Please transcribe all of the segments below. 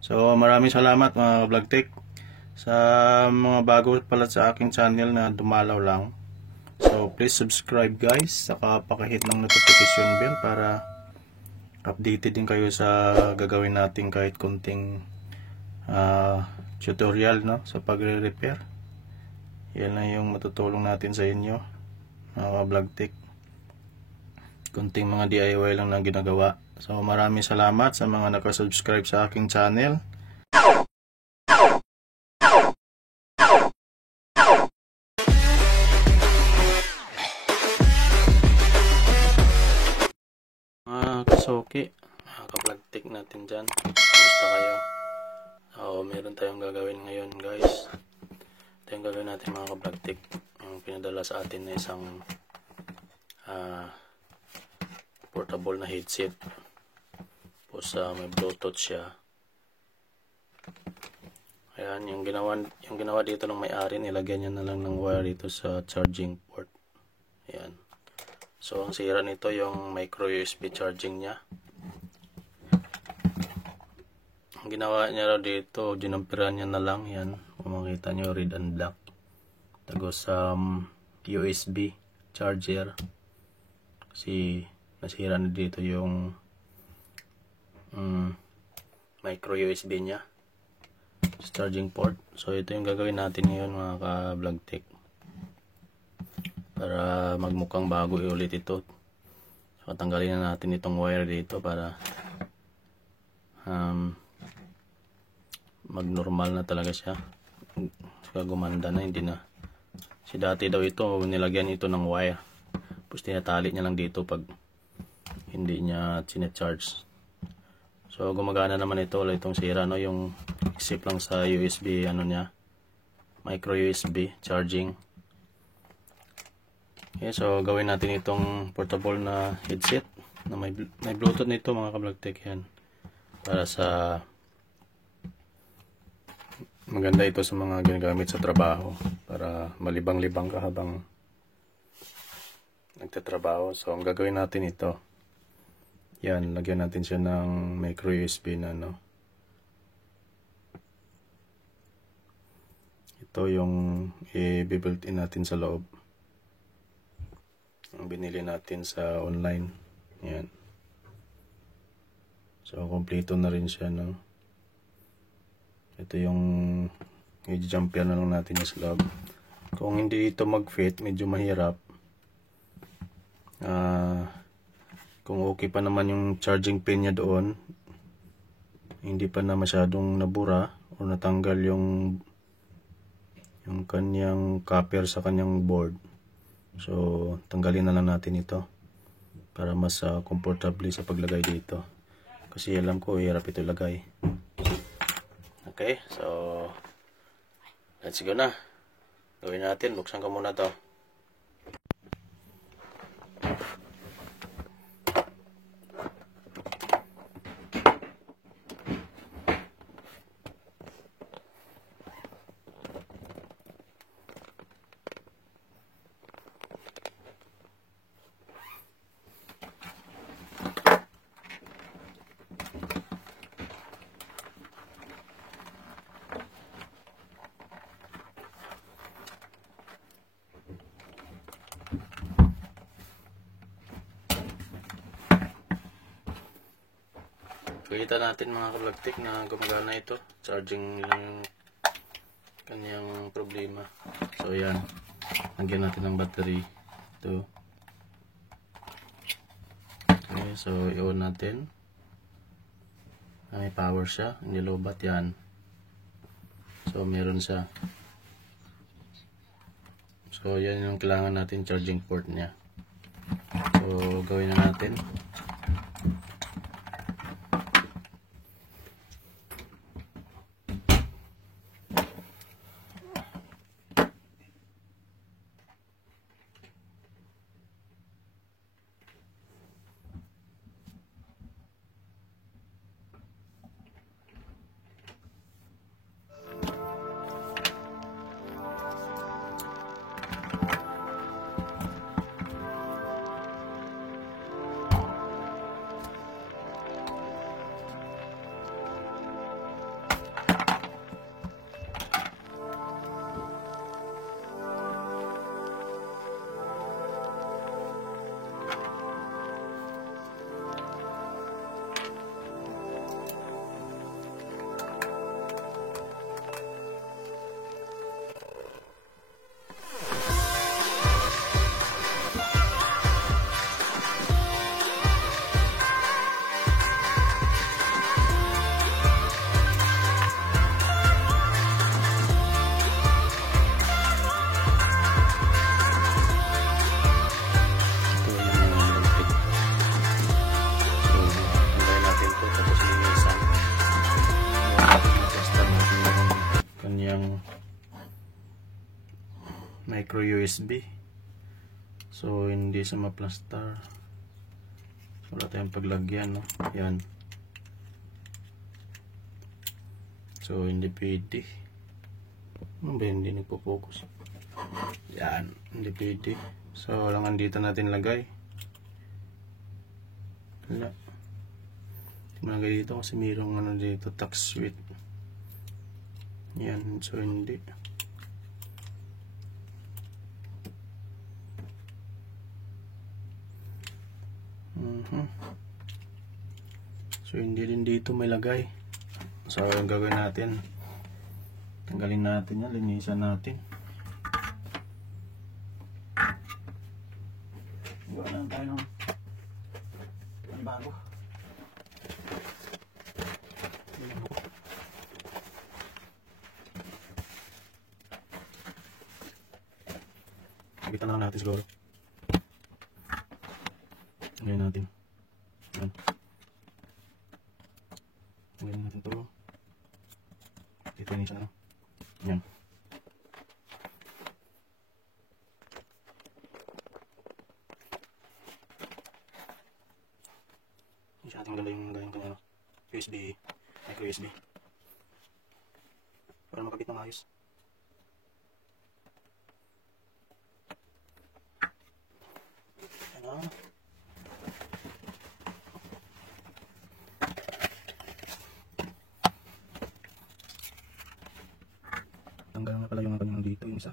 So maraming salamat mga vlog tech sa mga bago pala sa aking channel na dumalaw lang. So please subscribe guys, saka pakihit ng notification bell para updated din kayo sa gagawin natin kahit kunting tutorial sa pagre-repair. Yan na yung matutulong natin sa inyo mga vlog tech. Kunting mga DIY lang na ginagawa. So maraming salamat sa mga nakasubscribe sa aking channel. Mga kasoki, mga ka-vlog tech natin dyan, kumusta kayo? Meron tayong gagawin ngayon guys. Ito yung gagawin natin mga ka-vlog tech. Yung pinadala sa atin na isang portable na headset. Tapos may bluetooth siya. Ayan, yung ginawa dito ng may-ari, nilagyan niya na lang ng wire dito sa charging port. Ayan. So ang sira nito yung micro USB charging niya. Ang ginawa niya dito, ginampiran niya na lang. Yan, kung makita nyo, red and black. Tapos USB charger. Kasi nasira na dito yung micro USB niya sa charging port. So ito yung gagawin natin ngayon mga ka-vlog tech para magmukhang bago ulit ito. So tanggalin na natin itong wire dito para mag-normal na talaga siya. So gumanda na, hindi na. Si dati daw ito, nilagyan ito ng wire. Tapos tinatali niya lang dito pag hindi niya sinecharge. So gumagana naman ito. Wala itong sira, no? Yung isip lang sa USB, niya, micro USB charging. Okay, so gawin natin itong portable na headset na may bluetooth nito mga ka-vlog tech. Yan, para sa maganda ito sa mga ginagamit sa trabaho, para malibang-libang ka habang nagtatrabaho. So ang gagawin natin ito, yan, lagyan natin siya ng micro USB na ito yung i-built in natin sa loob. Ang binili natin sa online. Yan. So kompleto na rin siya, no? Ito yung i-jumper na lang natin sa loob. Kung hindi ito mag-fit, medyo mahirap. Kung okay pa naman yung charging pin niya doon, hindi pa na masyadong nabura o natanggal yung kanyang copper sa kanyang board, so tanggalin na lang natin ito para mas comfortable sa paglagay dito, kasi alam ko hirap ito lagay. Okay, so let's go na. Gawin natin, buksan ko muna to. Kita natin mga ka-vlog tech na gumagana ito. Charging lang kanyang problema. So yan, lagyan natin ng battery ito. Okay, so i-on natin. May power siya, hindi lobat yan. So meron siya. So yan yung kailangan natin, charging port niya. So gawin na natin. Basta yung kanyang micro USB. So hindi sa maplastar. Wala tayong paglagyan, no? Yan. So hindi pwede. Ano ba, hindi nagpo-focus? Yan, hindi pwede. So lang dito natin lagay. Wala. Malagay dito kasi mayroong ano dito, tax switch. Yan, so hindi. So hindi din dito may lagay. So ang gagawin natin, tanggalin natin yan, linisan natin. Gawa lang tayo ng bago. Sabitan lang natin siguro. Ngayon natin. Yan. Ngayon natin ito. Dito yung isa na. Yan. Hindi siya natin maganda yung kanya USB, micro USB. Para makabit ng ayos. Yan. Tanggal na pala yung kanyang dito, yung isa.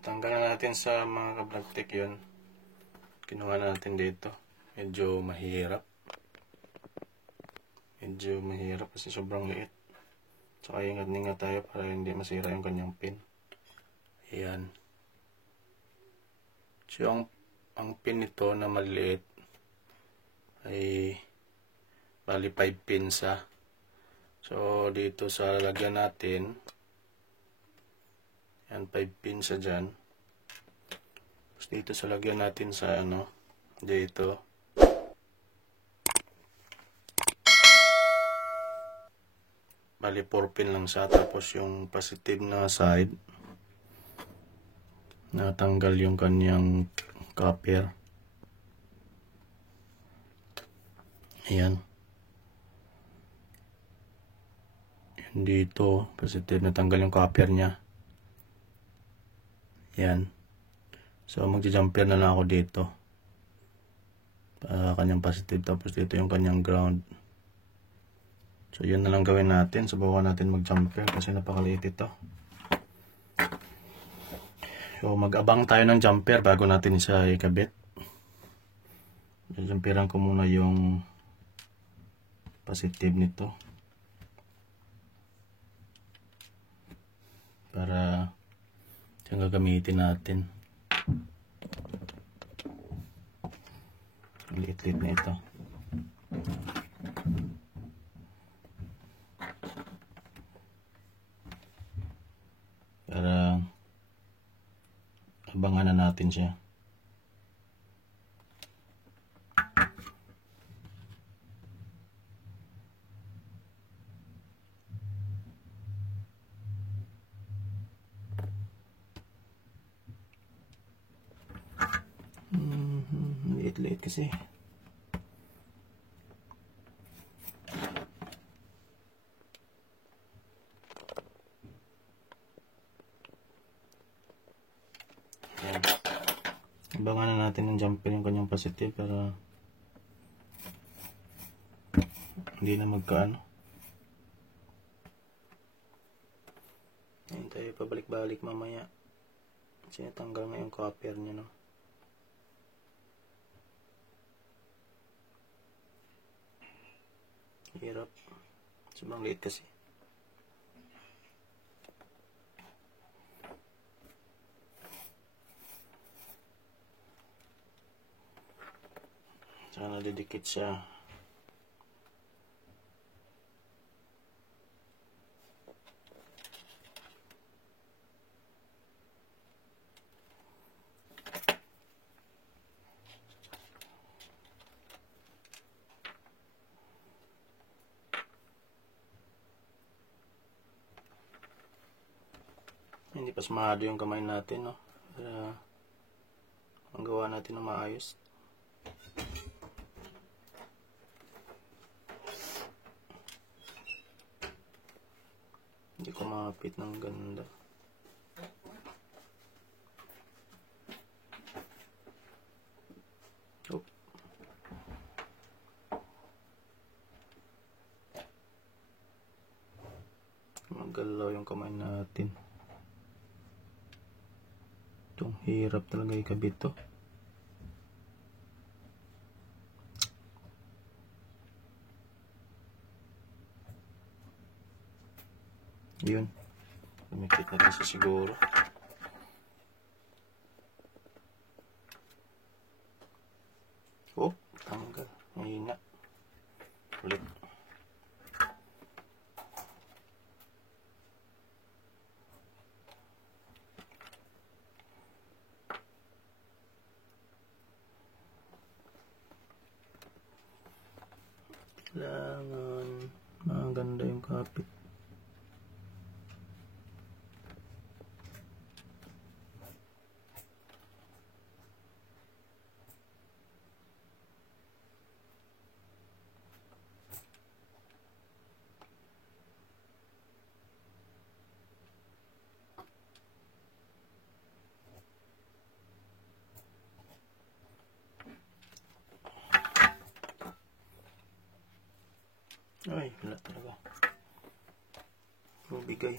Natanggal na natin sa mga kablagtik yun. Kinuha natin dito. Medyo mahirap. Medyo mahirap kasi sobrang liit. Tsaka ingat-ingat tayo para hindi masira yung kanyang pin. Ayan. So ang pin nito na maliit ay bali 5 pins ha. So dito sa lalagyan natin, yan 5 pins sa dyan. Tapos dito sa lagyan natin sa ano, dito. Bali 4 pin lang siya. Tapos yung positive na side, natanggal yung kanyang copper. Ayan. Yan dito, positive, natanggal yung copper niya. Yan. So magja-jumper na lang ako dito. Kanyang positive, tapos dito yung kanyang ground. So yun na lang gawin natin. Subukan natin mag-jumper kasi napakaliit ito. So mag-abang tayo ng jumper bago natin isa ikabit. Jumperan ko muna yung positive nito. Para yung gagamitin natin. Liit-liit na ito. Para abangan na natin siya. Liit-liit kasi. Ayan. Abangan na natin ng jumper yung kanyang positive para hindi na magkaano. Ayan tayo, pabalik-balik mamaya. Sinatanggal nga yung copper niya, no? Hirap. Sobrang liit kasi. Saka nadidikit siya. Hindi pa sumado yung kamay natin, no? Para ang gawa natin na maayos. Hindi ko makapit ng ganda. Oh. Magalaw yung kamay natin. Itong hirap talaga ikabit to. Yun. Lumikit na kasi siguro. Oh, tanggal. Mahina. Ulit. Kailangan maganda yung kapit. Ay, wala talaga. Mabigay.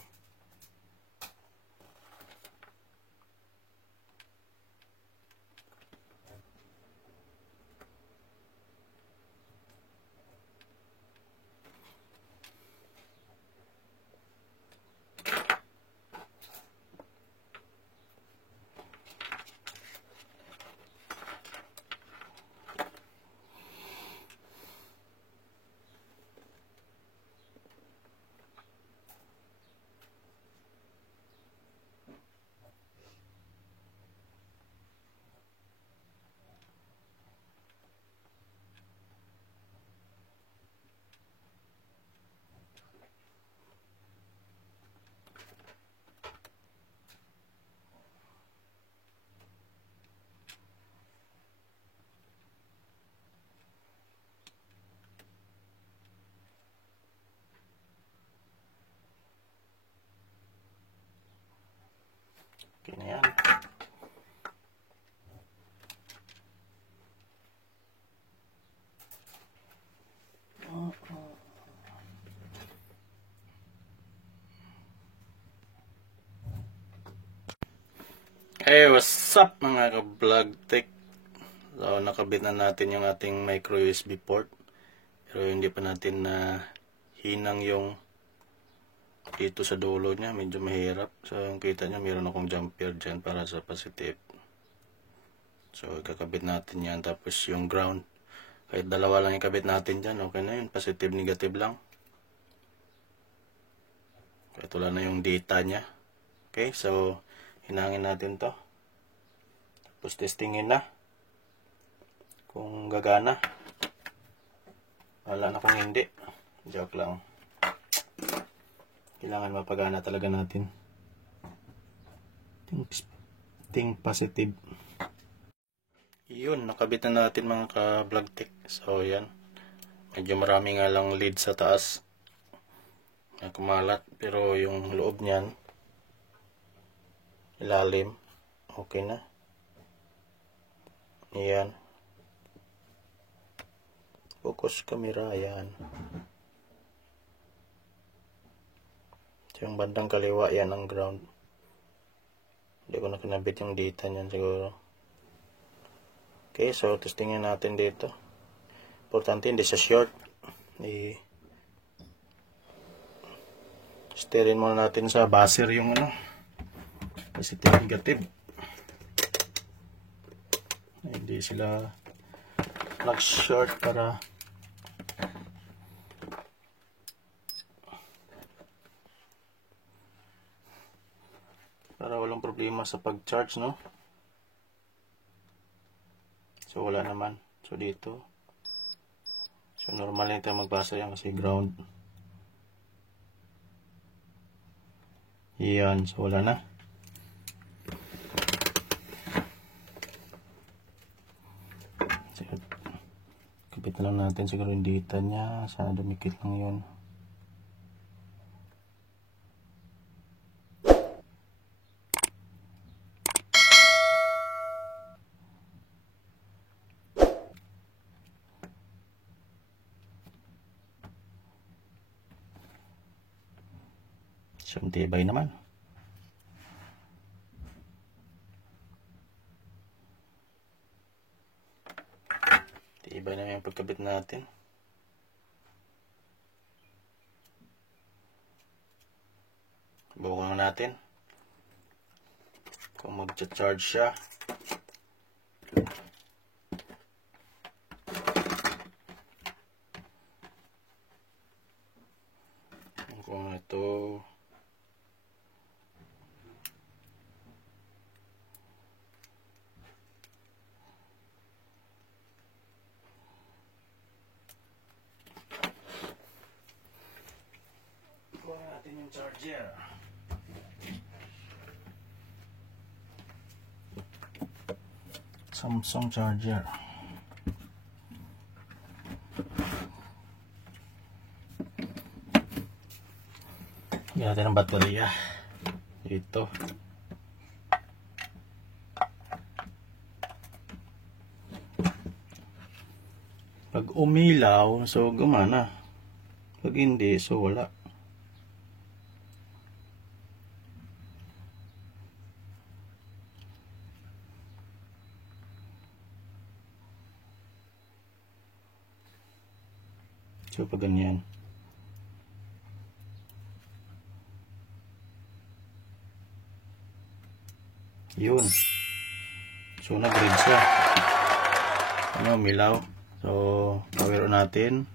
Okay na yan. Hey, what's up mga ka-vlog tech? So, nakabit na natin yung ating micro USB port. Pero hindi pa natin na hinang yung dito sa dulo niya. Medyo mahirap. So, yung kita niya, meron akong jumper dyan para sa positive. So, ikakabit natin yan. Tapos yung ground. Kahit dalawa lang ikabit natin dyan, okay na yun. Positive, negative lang. Kahit wala na yung data niya. Okay, so hinangin natin to. Tapos testingin na. Kung gagana. Wala na kung hindi. Joke lang. Kailangan mapagana talaga natin. Think positive. Yun, nakabit na natin mga ka-vlogtech. So, yan. Medyo marami nga lang lead sa taas. Na kumalat. Pero yung loob niyan, ilalim, okay na. Yan. Focus camera, yan. So, yung bandang kaliwa, yan ang ground. Hindi ko na kinabit yung data niyan siguro. Okay, so testingin natin dito. Importante hindi siya short. Steerin muna natin sa buzzer yung ano. Positive, negative. Hindi sila nag-short para walang problema sa pag-charge, no? So, wala naman. So, dito. So, normal na tayo magbasa yan kasi ground. Yan. So, wala na. So, kapit na lang natin siguro yung data niya. Sana dumikit lang yun. So, tibay naman. Tibay na yung pagkabit natin. Bukan natin kung mag-charge siya. Kung ito natin yung charger. Samsung charger. Lagyan natin ang baterya dito. Pag umilaw, so gumana. Pag hindi, so wala. So, pag ganyan. Yun. So, nag-red siya. Ano, milaw. So, power on natin.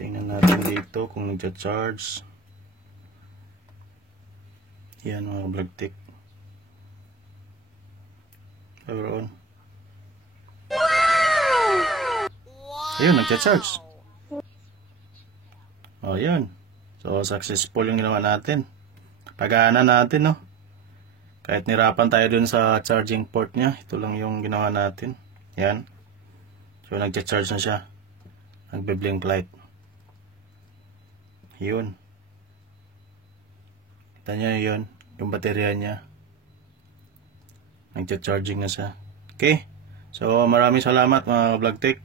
Tingnan natin dito kung nagcha-charge. Yan, mga vlogtech. Power on. Ayun, nagcha-charge. O, yan. So, successful yung ginawa natin. Pagana natin, no? Kahit nirapan tayo dun sa charging port niya, ito lang yung ginawa natin. Yan. So, nagcha-charge na siya. Nagbe-blink light. Yun. Kita nyo yun. Yung baterya niya. Nagcha-charging na siya. Okay. So, maraming salamat mga vlogtech.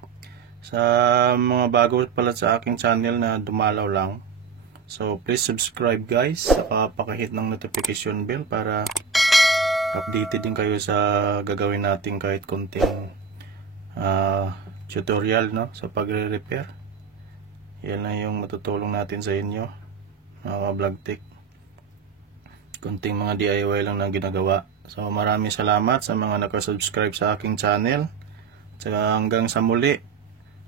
Sa mga bago pala sa aking channel na dumalaw lang. So, please subscribe guys. Saka pakihit ng notification bell para updated din kayo sa gagawin natin kahit konting tutorial, no, sa pagre-repair. Yan na yung matutulong natin sa inyo mga vlogtech. Konting mga DIY lang na ginagawa. So, maraming salamat sa mga nakasubscribe sa aking channel. Saka hanggang sa muli,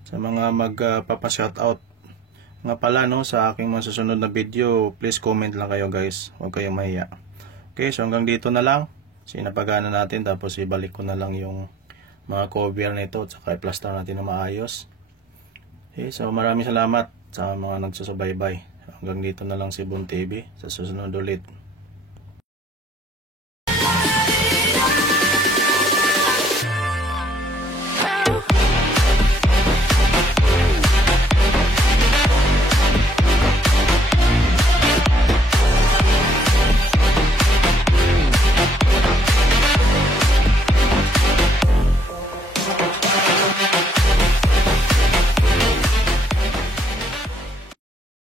sa mga magpapa-shoutout. Nga pala no, sa aking mga susunod na video, please comment lang kayo guys. Huwag kayong mahiya. Okay, so hanggang dito na lang. Sinapagana natin, tapos ibalik ko na lang yung mga cover nito at saka i-plaster natin na maayos. Okay, so maraming salamat sa mga nagsusubaybay. Hanggang dito na lang si Boom TV. Sa susunod ulit.